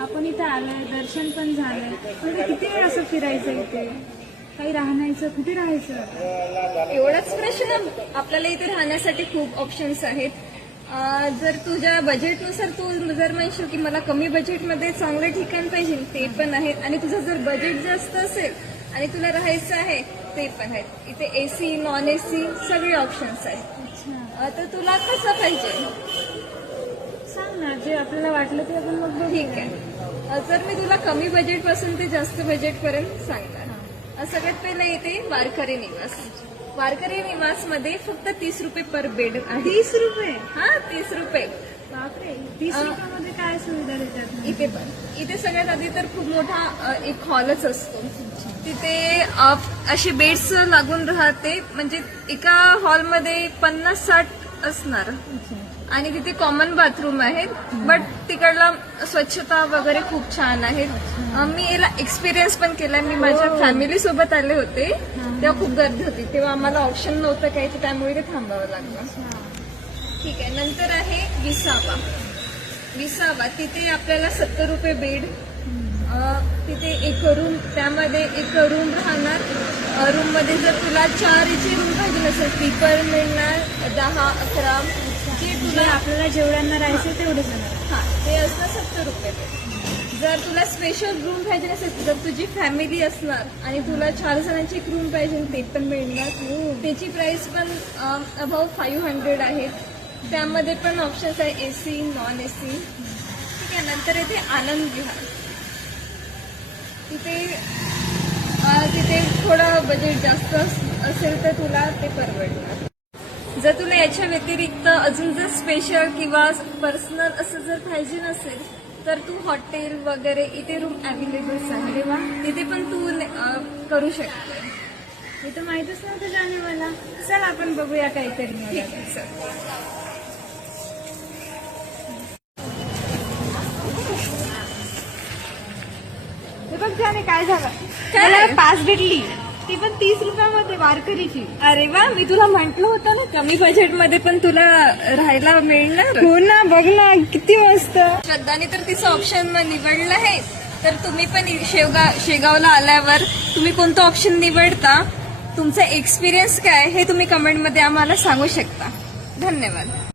आपण इथे आलोय दर्शन पण झालंय. पण ते किती वेळ असं फिरायचं इथे? काही राहण्याचं कुठे राहायचं? एवढाच प्रश्न आपल्याला इथे राहण्यासाठी खूप ऑप्शन्स आहेत. जर तुझ्या बजेटनुसार तू जर म्हणशील की मला कमी बजेटमध्ये चांगलं ठिकाण पाहिजे ते पण आहेत. आणि तुझं जर बजेट जास्त असेल आणि तुला राहायचं आहे ते पण आहेत. इथे एसी नॉन एसी सगळे ऑप्शन्स आहेत. तर तुला कसं पाहिजे? आपल्याला वाटलं ते आपण मग. ठीक आहे. तर मी तुला कमी बजेटपासून ते जास्त बजेट पर्यंत सांगणार सगळ्यात पहिलं येते वारकरी निवास. वारकरी निवासमध्ये फक्त तीस रुपये पर बेड तीस रुपये? हा तीस रुपये. बापरे तीस. रुपयामध्ये काय सुविधा देतात? इथे पण. इथे सगळ्यात आधी तर खूप मोठा एक हॉलच असतो. तिथे अशी बेड्स लागून राहते. म्हणजे एका हॉलमध्ये पन्नास साठ असणार. आणि तिथे कॉमन बाथरूम आहेत. बट तिकडला स्वच्छता वगैरे खूप छान आहेत. अ, मी याला एक्सपिरियन्स पण केलाय मी माझ्या फॅमिली सोबत आले होते. तेव्हा खूप गर्दी होती. तेव्हा आम्हाला ऑप्शन नव्हतं काही तर त्यामुळे ते थांबावं लागलं. ठीक आहे. नंतर आहे विसावा. विसावा. तिथे आपल्याला सत्तर रुपये बेड तिथे एक रूम त्यामध्ये एक रूम राहणार. रूममध्ये जर तुला चार ची रूम पाहिजे ती पण मिळणार. दहा अकरा जे तुला आपल्याला जेवढ्यांना राहायचं तेवढे जाणार हा ते असणार सत्तर रुपये जर तुला स्पेशल रूम पाहिजे असेल जर तुझी फॅमिली असणार आणि तुला चार जणांची एक रूम पाहिजे ते पण मिळणार. त्याची प्राइस पण अबाव फाईव्ह हंड्रेड आहे. त्यामध्ये पण ऑप्शन्स आहे A C non A C ठीक आहे नंतर येते आनंद विहार. तिथे तिथे थोडं बजेट जास्त असेल तर तुला ते परवडणार. जर तुला याच्या व्यतिरिक्त अजून जर स्पेशल किंवा पर्सनल असं जर पाहिजे नसेल तर तू हॉटेल वगैरे इथे रूम अवेलेबल्स आहे. तिथे पण तू करू शकते. हे तर माहितच नव्हतं जाणे मला. चल आपण बघूया काहीतरी हे बघ जाणे काय झालं? काय? पास भेटली. ती पण वारकरीची. अरे वा मी तुला म्हंटल होतं ना कमी बजेटमध्ये पण तुला राहायला मिळणार. हो ना बघ ना किती मस्त. श्रद्धाने तर तिचं ऑप्शन निवडलं आहे. तर तुम्ही पण शेवगा शेगावला आल्यावर तुम्ही कोणतं ऑप्शन निवडता? तुमचा एक्सपिरियन्स काय हे तुम्ही कमेंटमध्ये आम्हाला सांगू शकता. धन्यवाद.